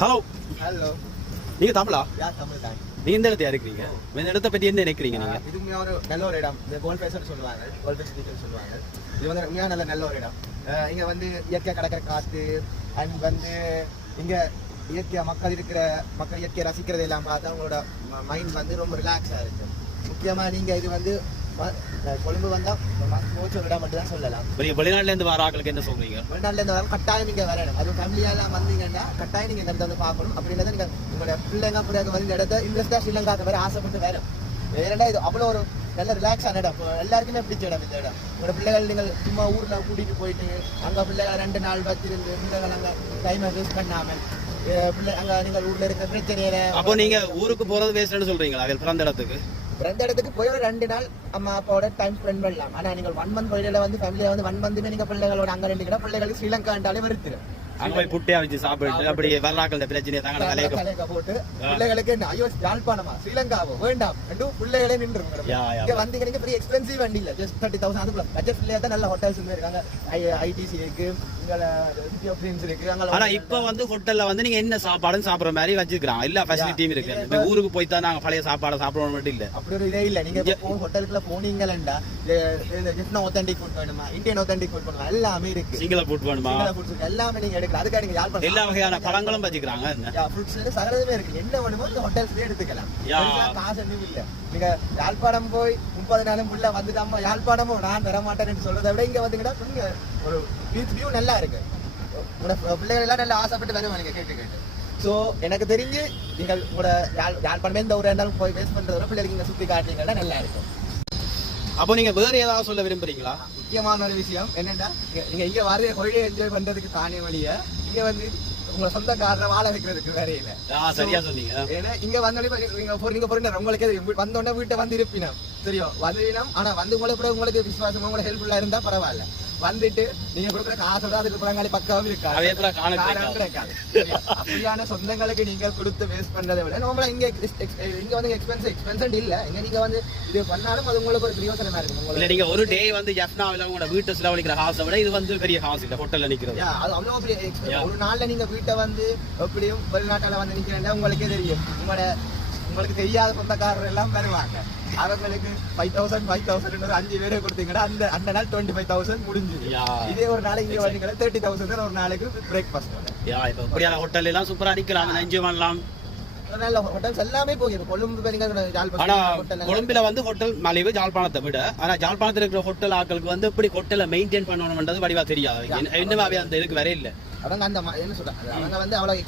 Hello hello. நீங்க தமிழா? யார் தமிழ் தான்? நீங்க இந்த இடத்துல இருக்கிறீங்க, இந்த இடத்தை பத்தி என்ன நினைக்கிறீங்க நீங்க? இது உண்மையா ஒரு நல்ல ஒரு இடம். இந்த கோல் பேசர் சொல்லுவாங்க, கோல் பேசர் டீச்சர் சொல்லுவாங்க. இது வந்து உண்மையா நல்ல ஒரு இடம். இங்க வந்து இயற்கை கடற்கரை காத்து அண்ட் வந்து இங்க இயற்கையா மக்கள் இயற்கையை ரசிக்கிறது எல்லாம் பார்த்தா உங்களோட மைண்ட் வந்து ரொம்ப ரிலாக்ஸா இருக்கு. முக்கியமா நீங்க இது வந்து கொழும்பு வந்தா போச்சு ஒரு இடம் மட்டும் தான் சொல்லலாம். வெளிநாட்டுல இருந்து வர ஆட்களுக்கு என்ன சொல்றீங்க? வெளிநாட்டுல இருந்து வர கட்டாயம் நீங்க வரணும். அது ஃபேமிலியெல்லாம் வந்தீங்கன்னா கட்டாயம் நீங்க இந்த இடத்த வந்து பார்க்கணும். அப்படி இல்லை நீங்க உங்களோட பிள்ளைங்க கூட வந்து இந்த இடத்த இன்ட்ரெஸ்டா ஸ்ரீலங்காக்கு வேற ஆசைப்பட்டு வேணும். ஏன்னா இது அவ்வளோ ஒரு நல்ல ரிலாக்ஸான இடம். எல்லாருக்குமே பிடிச்ச இடம் இந்த இடம். உங்களோட பிள்ளைகள் நீங்கள் சும்மா ஊர்ல கூட்டிட்டு போயிட்டு அங்க பிள்ளைகள் 2 நாள் வச்சிருந்து பிள்ளைகள் அங்க டைமை வேஸ்ட் பண்ணாமல் பிள்ளை அங்க நீங்கள் ஊர்ல இருக்கிற பிரச்சனையில. அப்போ நீங்க ஊருக்கு போறது வேஸ்ட்னு சொல்றீங்களா? பிறந்த இடத்துக்கு போய் ஒரு 2 நாள் அம்மா அப்பாவோட டைம் ஸ்பெண்ட் பண்ணலாம். ஆனா நீங்கள் 1 மந்த் வெளியில வந்து ஃபேமிலியில வந்து 1 மந்த் நீங்க பிள்ளைகளோட அங்க 2 கிட்ட பிள்ளைகளுக்கு ஸ்ரீலங்காண்டாலே வருத்துரும். அங்க போய் புட்டையா வச்சு சாப்பிட்டு அப்படி வரலாக்கள் பிரச்சனையை தாங்க தலைக்க போட்டு பிள்ளைகளுக்கு என்ன ஐயோ யாழ்ப்பாணமா ஸ்ரீலங்காவோ வேண்டாம் ரெண்டும் பிள்ளைகளே நின்று இங்க வந்தீங்க. நீங்க பெரிய எக்ஸ்பென்சிவ் வண்டி இல்ல, ஜஸ்ட் 30,000 அதுக்குள்ள பட்ஜெட் பிள்ளையா தான் நல்ல ஹோட்டல்ஸ் இருக்காங்க. ஐடிசி இருக்கு, சிட்டி ஆஃப் ட்ரீம்ஸ் இருக்கு. ஆனா இப்ப வந்து ஹோட்டல்ல வந்து நீங்க என்ன சாப்பாடும் சாப்பிடுற மாதிரி வச்சிருக்காங்க, எல்லா ஃபெசிலிட்டியும் இருக்கு. ஊருக்கு போய் தான் நாங்க பழைய சாப்பாடு சாப்பிடணும் மட்டும் இல்ல, அப்படி ஒரு இதே இல்ல. நீங்க ஹோட்டலுக்குள்ள போனீங்களா ஜெஃப்னா ஆத்தென்டிக் ஃபுட் வேணுமா, இந்தியன் ஆத்தென்டிக் ஃபுட் வேணுமா, எல்லாமே இருக்கு. சிங்கள ஃபுட் வேணுமா, எல்லாமே நீங்க எடுக்கலாம். அதுக்காக நீங்க யாழ்ப்பாணம் எல்லா வகையான பழங்களும் வச்சுக்கிறாங்க. சகலமே இருக்கு. என்ன வேணுமோ இந்த ஹோட்டல்ஸ்லயே எடுத்துக்கலாம். காசு எதுவும் இல்ல. நீங்க யாழ்ப்பாணம் போய் 30 நாளும் உள்ள வந்துட்டாம யாழ்ப்பாணமும் நான் வர மாட்டேன்னு சொல்றதை விட இங்க வந்துக்கிட்டா ஒரு பீச் வியூ நல்லா இருக்கு. பிள்ளைகள் எல்லாம் நல்லா ஆசைப்பட்டு வருவாங்க நீங்க கேட்டு கேட்டு. சோ எனக்கு தெரிஞ்சு நீங்கள் உங்களோட யாழ்ப்பாணமே இந்த ஒரு இருந்தாலும் போய் வேஸ்ட் பண்றத பிள்ளைகளுக்கு இங்க சுத்தி காட்டுறீங்கன்னா நல்லா இருக்கும். அப்போ நீங்க வேற ஏதாவது சொல்ல விரும்புறீங்களா? முக்கியமான ஒரு விஷயம் என்னன்னா, நீங்க இங்க வர ஹாலிடே என்ஜாய் பண்றதுக்கு தானே வழிய இங்க வந்து உங்களை சொந்த காரண வாழ வைக்கிறதுக்கு வேற இல்ல. சரியா சொன்னீங்க. ஏன்னா இங்க வந்தோடனே நீங்க பொருள் உங்களுக்கே வந்தோடனே வீட்டை வந்து இருப்பினோம் தெரியும் வந்துவினோம். ஆனா வந்து உங்களுக்கு விசுவாசமா உங்களுக்கு ஹெல்ப்ஃபுல்லா இருந்தா பரவாயில்ல. வந்துட்டு நீங்க கொடுக்குற காசோட அதுக்கு பழங்காலி பக்காவும் இருக்காது. அப்படியான சொந்தங்களுக்கு நீங்க கொடுத்து வேஸ்ட் பண்றதை விட நம்ம இங்க வந்து எக்ஸ்பென்சன் இல்ல. இங்க நீங்க வந்து இது பண்ணாலும் அது உங்களுக்கு ஒரு பிரயோசனமா இருக்கும். நீங்க ஒரு டே வந்து ஜெஃப்னாவில உங்களோட வீட்டை செலவழிக்கிற காசை விட இது வந்து பெரிய காசு இல்ல ஹோட்டல்ல நிக்கிறது. அது அவ்வளவு ஒரு நாள்ல நீங்க வீட்டை வந்து எப்படியும் வெளிநாட்டால வந்து நிக்கிறேன் உங்களுக்கே தெரியும். உங்களுக்கு தெரியாத சொந்தக்காரர் எல்லாம் வருவாங்க. அவங்களுக்கு 5,000 5 பேரை கொடுத்தீங்கன்னா அந்த நாள் 25,000 முடிஞ்சு. இதே ஒரு நாளைக்கு இங்க வந்தீங்கன்னா 30,000 ஒரு நாளைக்கு பிரேக்ஃபாஸ்ட். இப்படியான ஹோட்டல் எல்லாம் சூப்பரா அடிக்கலாம், என்ஜாய் பண்ணலாம். நல்ல ஹோட்டல்ஸ் எல்லாமே போகுது. கொழும்புல வந்து ஹோட்டல் மலிவு ஜாழ்ப்பாணத்தை விட. ஆனா ஜாழ்ப்பாணத்தில் இருக்கிற ஹோட்டல் ஆட்களுக்கு வந்து எப்படி ஹோட்டலை மெயின்டைன் பண்ணணும்ன்றது வடிவா தெரியாது. என்னவே அந்த இதுக்கு வர இல்லை. அவங்க அந்த என்ன சொல்றாங்க, அவங்க வந்து அவ்வளவு